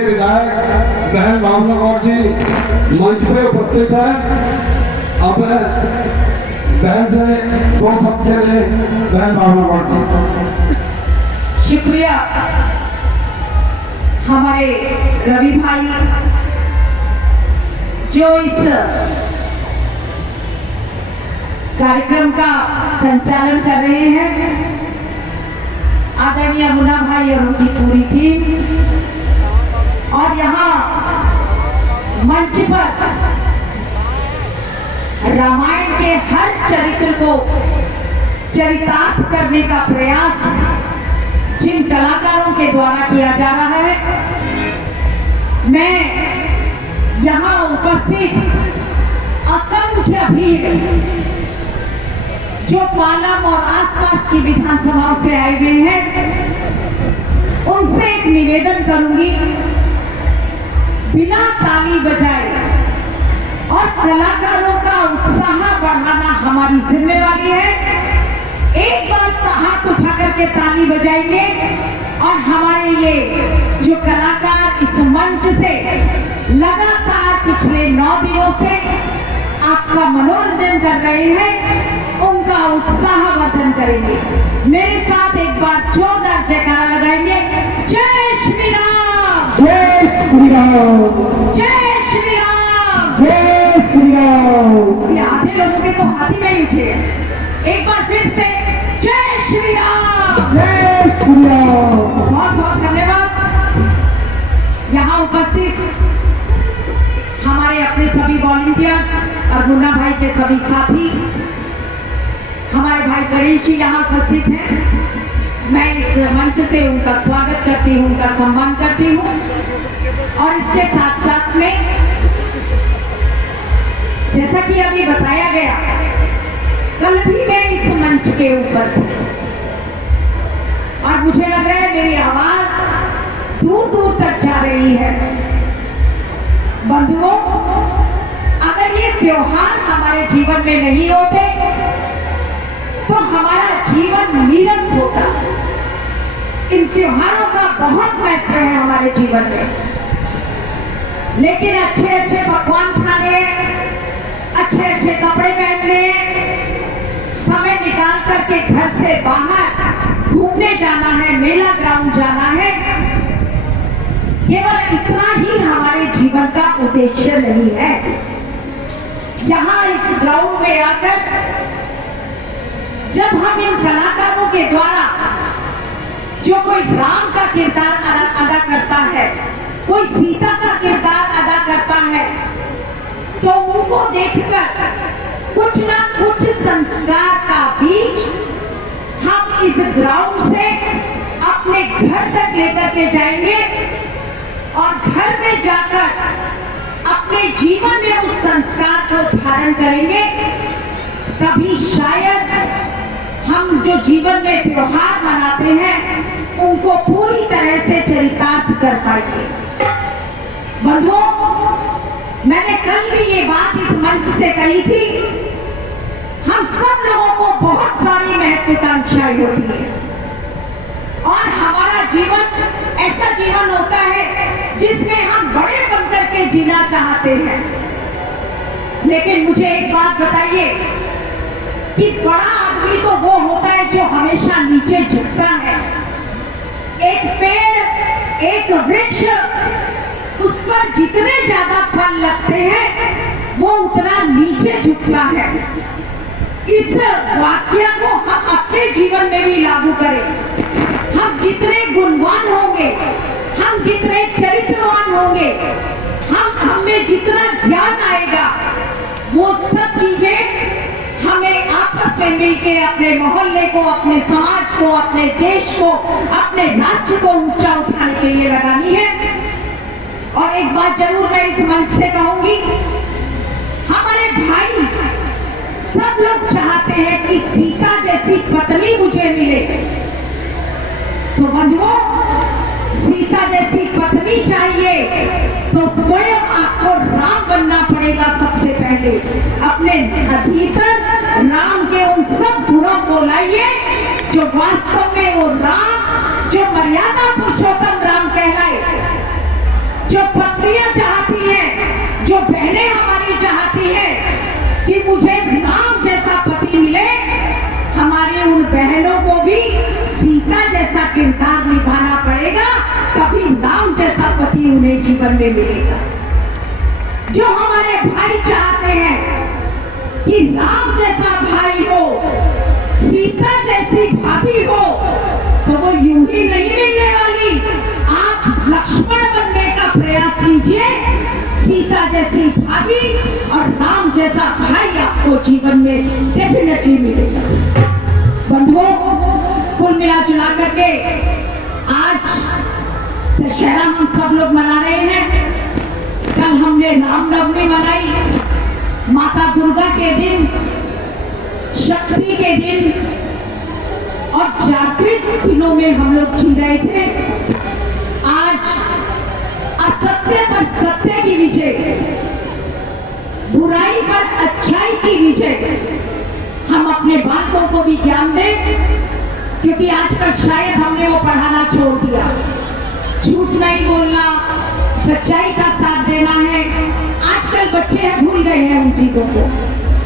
विधायक बहन भावना गौर जी मंच पे उपस्थित है। अब बहन से 2 शब्द के लिए बहन भावना गौर जी। शुक्रिया हमारे रवि भाई जो इस कार्यक्रम का संचालन कर रहे हैं, आदरणीय मुन्ना भाई और उनकी पूरी टीम, और यहाँ मंच पर रामायण के हर चरित्र को चरितार्थ करने का प्रयास जिन कलाकारों के द्वारा किया जा रहा है, मैं यहाँ उपस्थित असंख्य भीड़ जो पालम और आसपास की विधानसभाओं से आए हुए हैं, उनसे एक निवेदन करूंगी, बिना ताली बजाए और कलाकारों का उत्साह बढ़ाना हमारी जिम्मेवारी है। एक बार हाथ उठा करके ताली बजाएंगे और हमारे ये जो कलाकार इस मंच से लगातार पिछले 9 दिनों से आपका मनोरंजन कर रहे हैं, उनका उत्साहवर्धन करेंगे। मेरे साथ एक बार जोरदार जयकारा लगाएंगे। जय श्री राम, जय श्री राम, जय श्री राम, जय श्री राम। ये आधे लोगों के तो हाथ ही नहीं उठे। एक बार फिर से जय श्री राम, जय श्री राम। बहुत बहुत धन्यवाद। यहाँ उपस्थित हमारे अपने सभी वॉलंटियर्स और मुन्ना भाई के सभी साथी, हमारे भाई गणेश जी यहाँ उपस्थित हैं। मैं इस मंच से उनका स्वागत करती हूँ, उनका सम्मान करती हूँ। और इसके साथ साथ में जैसा कि अभी बताया गया, कल भी मैं इस मंच के ऊपर थी और मुझे लग रहा है मेरी आवाज दूर दूर तक जा रही है। बंधुओं, अगर ये त्योहार हमारे जीवन में नहीं होते तो हमारा जीवन नीरस होता। इन त्योहारों का बहुत महत्व है हमारे जीवन में, लेकिन अच्छे अच्छे पकवान खाने, अच्छे अच्छे कपड़े पहनने, समय निकाल करके घर से बाहर घूमने जाना है, मेला ग्राउंड जाना है, केवल इतना ही हमारे जीवन का उद्देश्य नहीं है। यहाँ इस ग्राउंड में आकर जब हम इन कलाकारों के द्वारा जो कोई राम का किरदार अदा करता है, कोई सीता का किरदार अदा करता है, तो उनको देखकर कुछ ना कुछ संस्कार का बीज हम इस ग्राउंड से अपने घर तक लेकर के जाएंगे और घर में जाकर अपने जीवन में उस संस्कार को धारण करेंगे। तभी शायद हम जो जीवन में त्योहार मनाते हैं उनको पूरी तरह से चरितार्थ कर पाएंगे। बंधुओं, मैंने कल भी ये बात इस मंच से कही थी, हम सब लोगों को बहुत सारी महत्वाकांक्षाएं होती है और हमारा जीवन ऐसा जीवन होता है जिसमें हम बड़े बनकर के जीना चाहते हैं। लेकिन मुझे एक बात बताइए कि बड़ा आदमी तो वो होता है जो हमेशा नीचे झुकता है। एक पेड़, एक वृक्ष, उस पर जितने ज्यादा फल लगते हैं वो उतना नीचे झुकता है। इस वाक्य को हम अपने जीवन में भी लागू करें। हम जितने गुणवान होंगे, हम जितने चरित्रवान होंगे, हम में जितना ज्ञान आएगा, वो सब चीजें हमें आपस में मिलके अपने मोहल्ले को, अपने समाज को, अपने देश को, अपने राष्ट्र को ऊंचा उठाने के लिए लगानी है। और एक बात जरूर मैं इस मंच से कहूंगी, हमारे भाई सब लोग चाहते हैं कि सीता जैसी पत्नी मुझे मिले। तो बंधुओं, सीता जैसी पत्नी चाहिए तो स्वयं आपको राम बनना पड़ेगा। सबसे पहले अपने भीतर राम के उन सब गुणों को लाइए जो वास्तव में वो राम, जो मर्यादा पुरुषोत्तम राम कहलाए। जो पत्नियां चाहती हैं, जो बहनें हमारी चाहती हैं कि मुझे राम जैसा पति मिले, हमारी उन बहनों को भी सीता जैसा किरदार निभाना पड़ेगा, तभी राम जैसा पति उन्हें जीवन में मिलेगा। जो हमारे भाई चाहते हैं कि राम जैसा भाई हो, सीता जैसी भाभी हो, तो वो यूं ही नहीं मिलने वाली। आप लक्ष्मण बनने का प्रयास कीजिए, सीता जैसी भाभी और राम जैसा भाई आपको जीवन में डेफिनेटली मिलेगा। बंधुओं, कुल मिला जुला करके आज दशहरा हम सब लोग मना रहे हैं। कल हमने रामनवमी मनाई, माता दुर्गा के दिन, शक्ति के दिन और जागृत दिनों में हम लोग जी रहे थे। आज असत्य पर सत्य की विजय, बुराई पर अच्छाई की विजय, हम अपने बालकों को भी ज्ञान दें, क्योंकि आजकल शायद हमने वो पढ़ाना छोड़ दिया। झूठ नहीं बोलना, सच्चाई का साथ देना है, आजकल बच्चे भूल गए हैं उन चीजों को।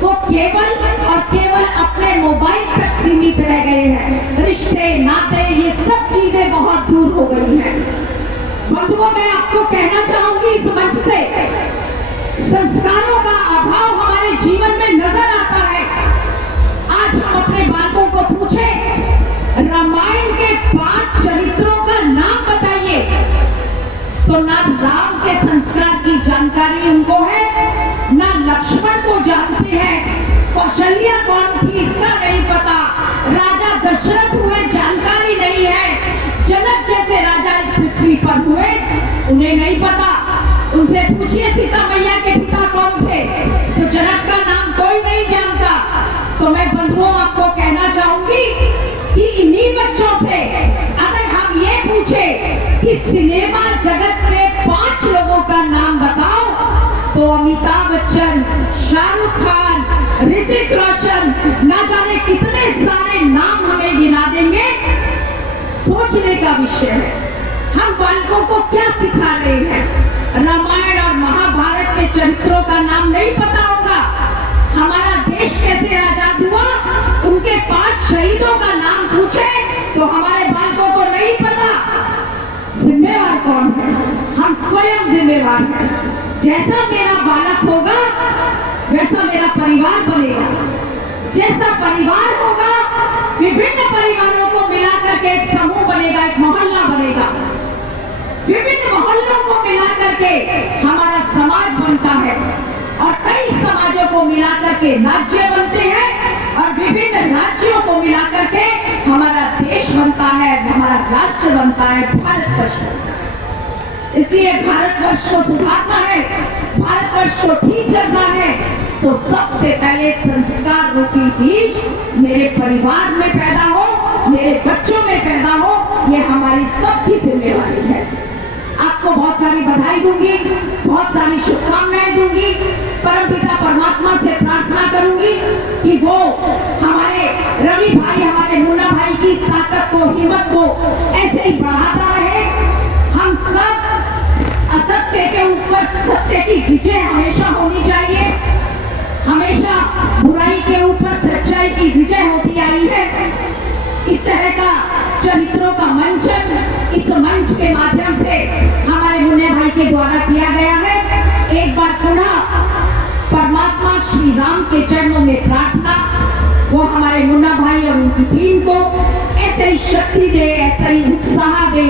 वो केवल और केवल अपने मोबाइल तक सीमित रह गए हैं। रिश्ते नाते ये सब चीजें बहुत दूर हो गई हैं। बंधुओं, मैं आपको कहना चाहूंगी इस मंच से, संस्कारों का अभाव हमारे जीवन में नजर आता है। आज हम अपने बालकों को पूछें, रामायण के 5 चरित्रों का नाम बताइए, तो ना राम के संस्कार की जानकारी उनको है, ना लक्ष्मण को जानते हैं, कौशल्या कौन थी इसका नहीं पता, राजा दशरथ हुए जानकारी नहीं है, जनक जैसे राजा इस पृथ्वी पर हुए उन्हें नहीं पता। उनसे पूछिए सीता मैया के पिता कौन थे, तो जनक का नाम कोई नहीं जानता। तो मैं बंधुओं आपको कहना चाहूंगी कि इन्हीं बच्चों से अगर हम ये पूछे कि सिनेमा जगत के 5 लोगों का नाम बताओ, तो अमिताभ बच्चन, शाहरुख खान, ऋतिक रोशन, ना जाने कितने सारे नाम हमें गिना देंगे। सोचने का विषय है, हम बालकों को क्या सिखा रहे हैं। रामायण और महाभारत के चरित्रों का नाम नहीं पता होगा, हमारा देश कैसे आजाद हुआ उनके 5 शहीदों का नाम पूछे तो हमारे बालकों को नहीं पता। जिम्मेवार कौन है? हम स्वयं जिम्मेवार हैं। जैसा मेरा बालक होगा वैसा मेरा परिवार बनेगा, जैसा परिवार होगा विभिन्न परिवारों को मिलाकर के एक समूह बनेगा, एक मोहल्ला बनेगा, विभिन्न मोहल्लों को मिलाकर के हमारा समाज बनता है, और कई समाजों को मिलाकर के राज्य बनते हैं, और विभिन्न राज्यों को मिलाकर के हमारा देश बनता है, हमारा राष्ट्र बनता है, भारतवर्ष बनता है। इसलिए भारतवर्ष को सुधारना है, भारतवर्ष को ठीक करना है, तो सबसे पहले संस्कार रूपी बीज मेरे परिवार में पैदा हो, मेरे बच्चों में पैदा हो, ये हमारी सबकी जिम्मेवारी है। आपको बहुत सारी बधाई दूंगी, बहुत सारी शुभकामनाएं दूंगी। परमपिता परमात्मा से प्रार्थना करूंगी कि वो हमारे रवि भाई, हमारे मुन्ना भाई की ताकत को, हिम्मत को ऐसे ही बढ़ाता रहे। हम सब असत्य के ऊपर सत्य की विजय हमेशा होनी चाहिए, हमेशा बुराई के ऊपर सच्चाई की विजय होती आई है। इस तरह का चरित्रों का मंचन इस मंच के माध्यम से हमारे मुन्ने भाई के द्वारा किया गया है। एक बार पुनः परमात्मा श्री राम के चरणों में प्रार्थना, वो हमारे मुन्ना भाई और उनकी टीम को ऐसे ही शक्ति दे, ऐसा ही उत्साह दे।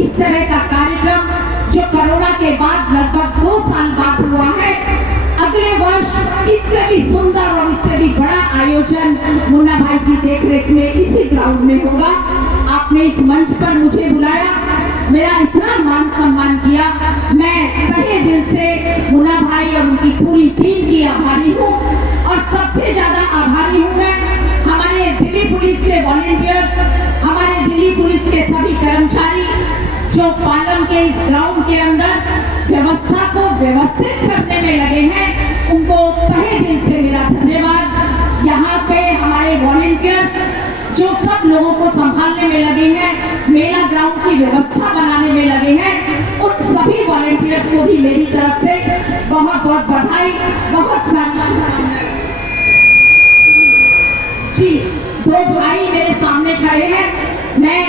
इस तरह का कार्यक्रम जो कोरोना के बाद लगभग 2 साल बाद हुआ है, अगले वर्ष इससे भी सुंदर और इससे भी बड़ा आयोजन मुन्ना भाई की देखरेख में इसी ग्राउंड में होगा। आपने इस मंच पर मुझे बुलाया, मेरा इतना मान सम्मान किया, मैं तहे दिल से मुन्ना भाई और उनकी पूरी टीम की आभारी हूँ। और सबसे ज्यादा आभारी हूँ मैं हमारे दिल्ली पुलिस के वॉलंटियर्स, हमारे दिल्ली पुलिस के सभी कर्मचारी जो पालम के इस ग्राउंड के अंदर व्यवस्था को व्यवस्थित करने में लगे हैं, उनको तहे दिल से मेरा धन्यवाद। यहाँ पे हमारे वॉलंटियर्स जो सब लोगों को संभालने में लगे हैं, मेला ग्राउंड की व्यवस्था बनाने में लगे हैं, उन सभी वॉलंटियर्स को भी मेरी तरफ से बहुत बहुत बधाई, बहुत सारी शुभकामनाएं। जी, दो भाई मेरे सामने खड़े हैं, मैं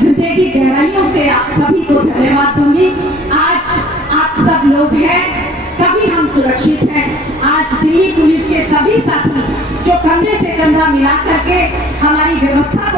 हृदय की गहराइयों से आप सभी को धन्यवाद दूंगी। आज आप सब लोग हैं तभी हम सुरक्षित हैं। आज दिल्ली पुलिस के सभी साथी जो कंधे से कंधा मिला करके हमारी व्यवस्था को